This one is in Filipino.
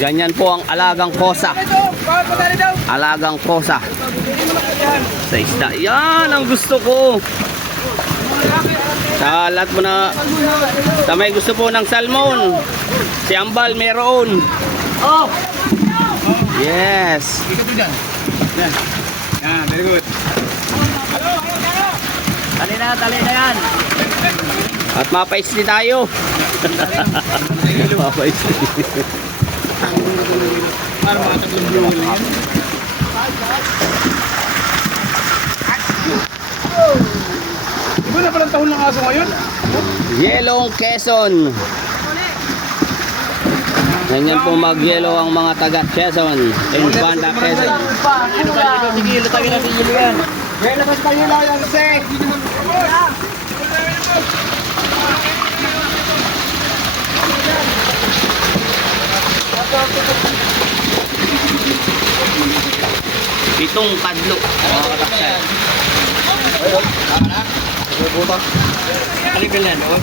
Ganyan po ang alagang kosa. Alagang kosa. Sa isda. Yan ang gusto ko. Sa lahat mo na, sa may gusto po ng salmon, si Ambal meron. Oh! Yes. Ikot mo dyan. Yan. Yan, very good. Tali na yan. At mapaisli tayo. Mapaisli. Para mga tatlong blue yan. Iba na palang tahon ng aso ngayon? Yelong Quezon. Ganyan po mag-yellow ang mga taga Quezon. Infanta Quezon. Tigil tayo na tigil yan. Kaya labas tayo lang yan, Sek. Pitong kadlo. Mga kataksan. Kalibin yan.